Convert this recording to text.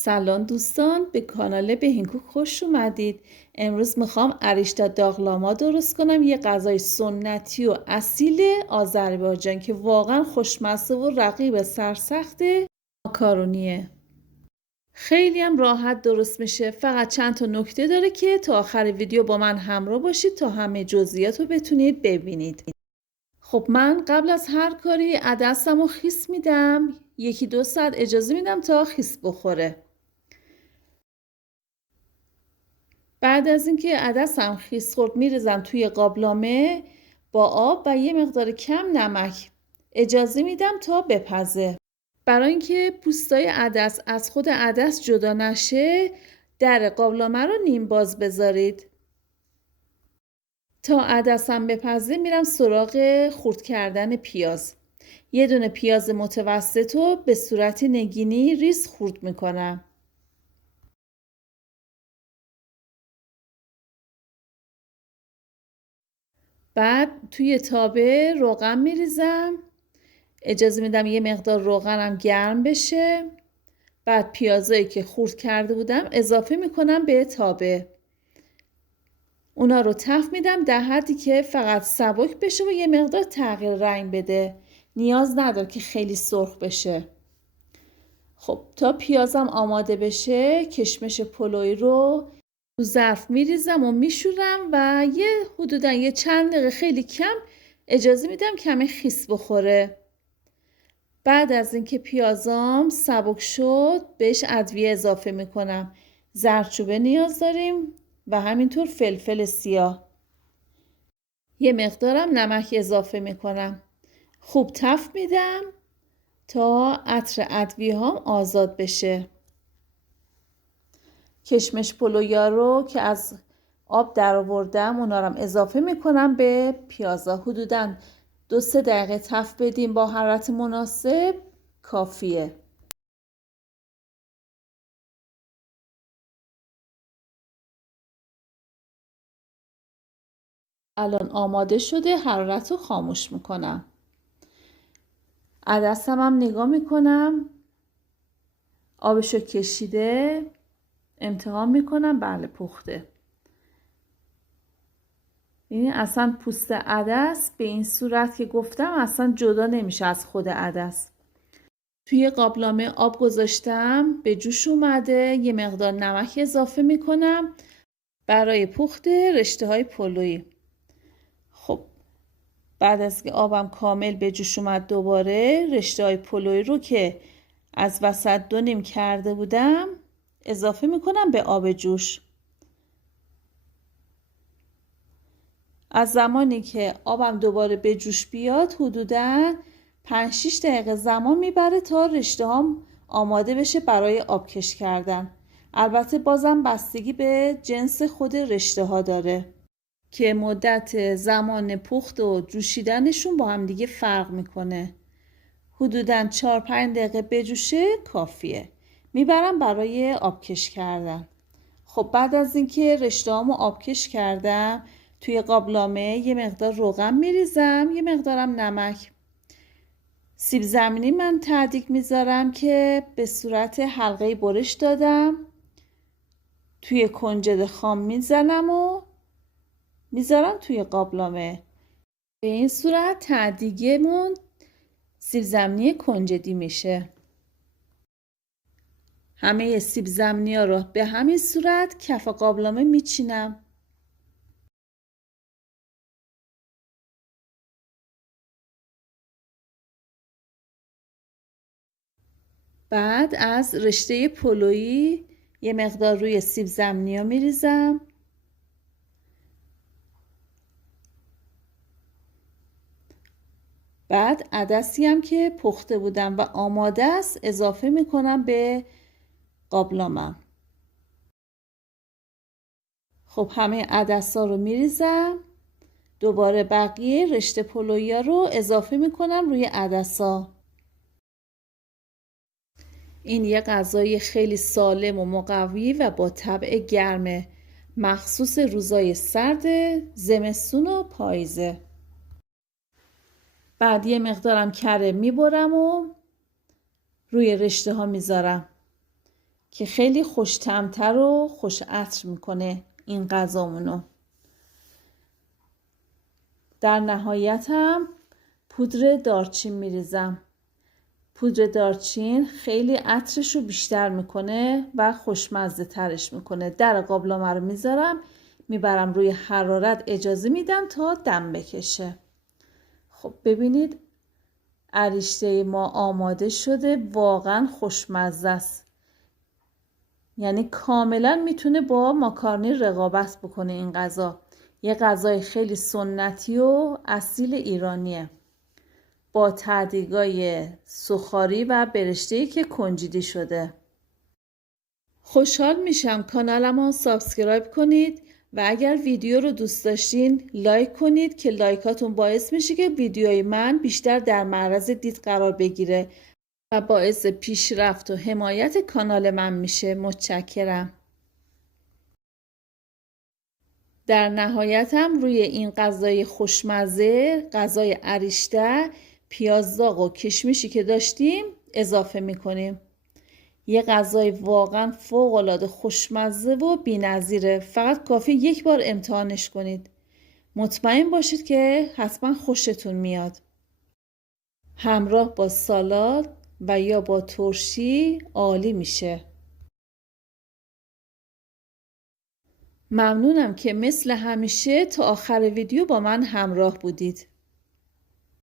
سلام دوستان، به کانال بهینکوک خوش اومدید. امروز میخوام اریشتا داغلاما درست کنم، یه غذای سنتی و اصیل آذربایجان که واقعا خوشمزه و رقیب سرسخت ماکارونیه. خیلی هم راحت درست میشه، فقط چند تا نکته داره که تا آخر ویدیو با من همراه باشید تا همه جزئیات رو بتونید ببینید. خب من قبل از هر کاری عدسم رو خیس میدم، 1-2 ساعت اجازه میدم تا خیس بخوره. بعد از اینکه عدسم خیس خورد میریزم توی قابلمه با آب و یه مقدار کم نمک. اجازه میدم تا بپزه. برای اینکه پوستای عدس از خود عدس جدا نشه در قابلمه رو نیم باز بذارید. تا عدسم بپزه میرم سراغ خرد کردن پیاز. یه دونه پیاز متوسط رو به صورت نگینی ریز خرد میکنم. بعد توی تابه روغن میریزم. اجازه میدم یه مقدار روغنم گرم بشه. بعد پیازایی که خرد کرده بودم اضافه میکنم به تابه. اونا رو تفت میدم در حدی که فقط سبک بشه و یه مقدار تغییر رنگ بده. نیاز نداره که خیلی سرخ بشه. خب تا پیازم آماده بشه کشمش پلویی رو تو ظرف میریزم و میشورم و حدودا یه چند دقیقه خیلی کم اجازه میدم کمی خیس بخوره. بعد از اینکه پیازام سبک شد بهش ادویه اضافه میکنم. زردچوبه نیاز داریم و همینطور فلفل سیاه. یه مقدارم نمک اضافه میکنم. خوب تفت میدم تا عطر ادویه هم آزاد بشه. کشمش پلویا رو که از آب در آوردم اونا رو اضافه میکنم به پیازا. حدوداً 2-3 دقیقه تفت بدیم با حرارت مناسب کافیه. الان آماده شده، حرارت رو خاموش میکنم. عدسم هم نگاه میکنم آبشو کشیده، امتحان میکنم بله پخته. یعنی اصلا پوست عدس به این صورت که گفتم اصلا جدا نمیشه از خود عدس. توی قابلمه آب گذاشتم به جوش اومده، یه مقدار نمک اضافه میکنم برای پخت رشته های پلویی. خب بعد از که آبم کامل به جوش اومد دوباره رشته های پلویی رو که از وسط 2 نیم کرده بودم اضافه میکنم به آب جوش. از زمانی که آبم دوباره به جوش بیاد حدوداً 5-6 دقیقه زمان میبره تا رشته هام آماده بشه برای آبکش کردن. البته بازم بستگی به جنس خود رشته ها داره که مدت زمان پخت و جوشیدنشون با هم دیگه فرق میکنه. حدوداً 4-5 دقیقه بجوشه کافیه. میبرم برای آبکش کردن. خب بعد از اینکه رشته هامو آبکش کردم توی قابلمه یه مقدار روغن میریزم، یه مقدارم نمک. سیب زمینی من تعدیق میذارم که به صورت حلقه برش دادم. توی کنجد خام میزنم و میذارم توی قابلمه. به این صورت تعدیقمون سیب زمینی کنجدی میشه. همه سیب زمینی ها رو به همین صورت کف قابلمه میچینم. بعد از رشته پلویی یه مقدار روی سیب زمینی ها میریزم. بعد عدسی هم که پخته بودم و آماده است اضافه میکنم به قابلمم. خب همه عدسا رو میریزم. دوباره بقیه رشته پلویی رو اضافه میکنم روی عدسا. این یه غذای خیلی سالم و مقوی و با طبع گرمه، مخصوص روزای سرد زمستون و پاییزه. بعد یه مقدارم کره میبرم و روی رشته ها میذارم. که خیلی خوش طعم‌تر و خوش عطر میکنه این غذامونو. در نهایت هم پودر دارچین میریزم. پودر دارچین خیلی عطرش رو بیشتر میکنه و خوشمزه ترش میکنه. در قابلمه رو میذارم، میبرم روی حرارت، اجازه میدم تا دم بکشه. خب ببینید اریشته ما آماده شده، واقعا خوشمزه است. یعنی کاملا میتونه با ماکارونی رقابت بکنه این غذا. یه غذای خیلی سنتی و اصیل ایرانیه با تعدیگای سوخاری و برشته‌ای که کنجدی شده. خوشحال میشم کانالمو سابسکرایب کنید و اگر ویدیو رو دوست داشتین لایک کنید که لایکاتون باعث میشه که ویدیوی من بیشتر در معرض دید قرار بگیره و باعث پیشرفت و حمایت کانال من میشه. متشکرم. در نهایت هم روی این غذای خوشمزه، غذای اریشته، پیاز داغ و کشمیشی که داشتیم اضافه میکنیم. یه غذای واقعا فوق‌العاده خوشمزه و بی‌نظیره. فقط کافی یک بار امتحانش کنید. مطمئن باشید که حتما خوشتون میاد. همراه با سالاد و یا با ترشی عالی میشه. ممنونم که مثل همیشه تا آخر ویدیو با من همراه بودید.